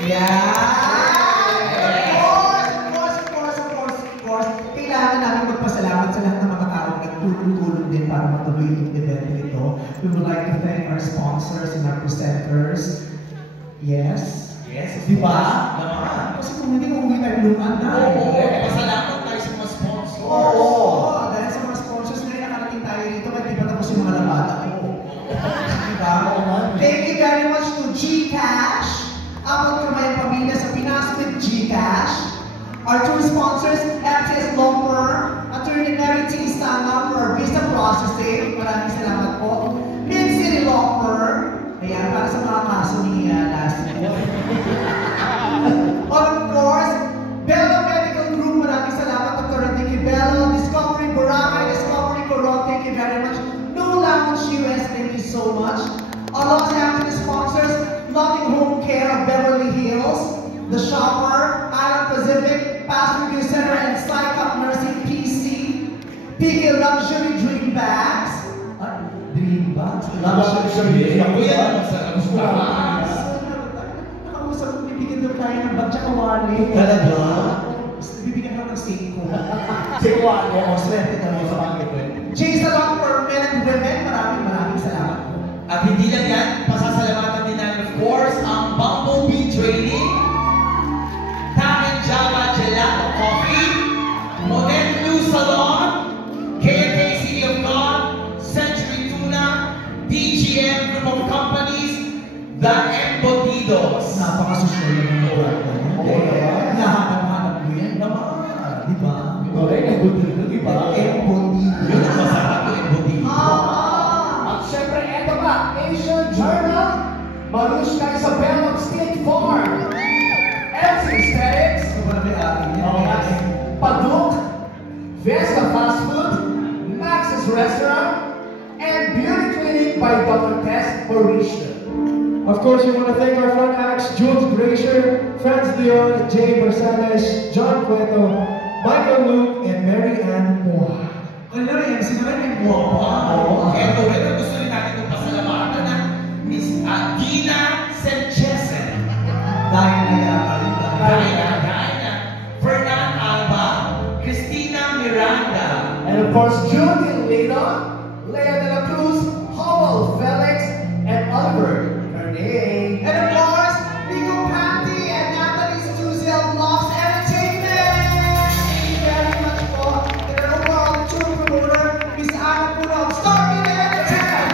Yeah! Of course. Kailangan namin magpasalamat sa lahat ng mga taong nagtulong-tulong din para matuloy itong event ito. We would like to thank our sponsors and our presenters. Yes? Yes, di ba? Naman. Kasi kung hindi uuwi tayo lumaan na. Pasalamat tayo sa mga sponsors. Oo. Dahil sa mga sponsors na rin nakarating tayo dito, kahit di pa tapos yung mga labada. Diba? Thank you very much to GCash. Abang Kamayang Pamilya sa Pinas with GCash. Our two sponsors, FTS Law Firm, Attorney Mary T. Sangam for our visa processing. Maraming salamat po. Mid-City Law Firm. Ayan, para sa mga kaso ni last year. Of course, Bello Medical Group. Maraming salamat, Dr. Ricky Bello. Discovery Boracay, Discovery Coron. Thank you very much. New Lounge US, thank you so much. Our Los Angeles sponsors, Loving Home Care of Beverly Hills, The Shopper, Island Pacific, Pastor Review Center, and Psych-Up Nursing PC, PK Luxury Dream Bags. Dream Bags? Luxury. Ako yan. Nakausap ko, bibigyan daw tayo ng bag tsaka wallet. Talaga? Bibigyan ka ng Seiko. Seiko ako. O, swerte ka mo sa pangit. Chase along for men and women. Maraming salamat po. At hindi lang yan, pasasalamatan din namin, of course, ang Bumblebee Trading, Tamin Java Gelato Coffee, Monet Blue Salon, KK City of God, Century Tuna, DGM Group of Companies, The Embodidos. Napaka-social na ng mga nahanap mo yan. Di ba? Embodido, di ba? Embodido. Yun ang masarap yung Embodido. At syempre, eto pa, Asian Journal, Marushka Isabel of State Farm, MC Aesthetics, Paduk, Vesta Fast Food, Max's Restaurant, and Beauty Clinic by Dr. Tess Mauricio. Of course, we want to thank our front acts, Jules Gracier, Franz Leon, Jay Barsales, John Cueto, Michael Luke, and Mary Ann Moa. Ano rin, sino rin yung buwa? Ito rin, gusto rin natin itong pasalamatan na Miss Dina Senchesen. Diana, Fernand Alba, Cristina Miranda, And of course, Judy Leda, Lea de la Cruz, Howell Felix, and Oliver Carney. And of course, Nico Panty and Natalie Stuzel Vlogs Entertainment! Thank you very much po. And our overall tour promoter, Miss Ana Puno of Star Media Entertainment!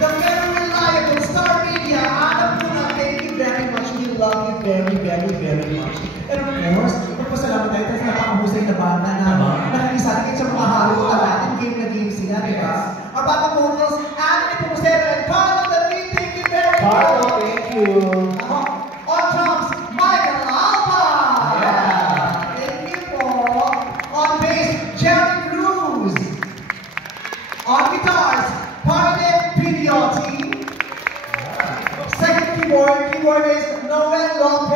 The very reliable Star Media, Ana Puno, thank you very much. We love you very much. And of course, magpasalamat tayo kasi napakahusay na banda na nakikisalit sa mga halo natin, game na game sila, di ba? Our backup vocals, Anthony Pumusero and Carlo David, thank you very much! Carlo, thank you. On drums, Michael Alba! Yeah. Thank you po. On bass, Jerry Cruz. On guitars, Parden Pidiotti. Second keyboardist, Noel Lopez.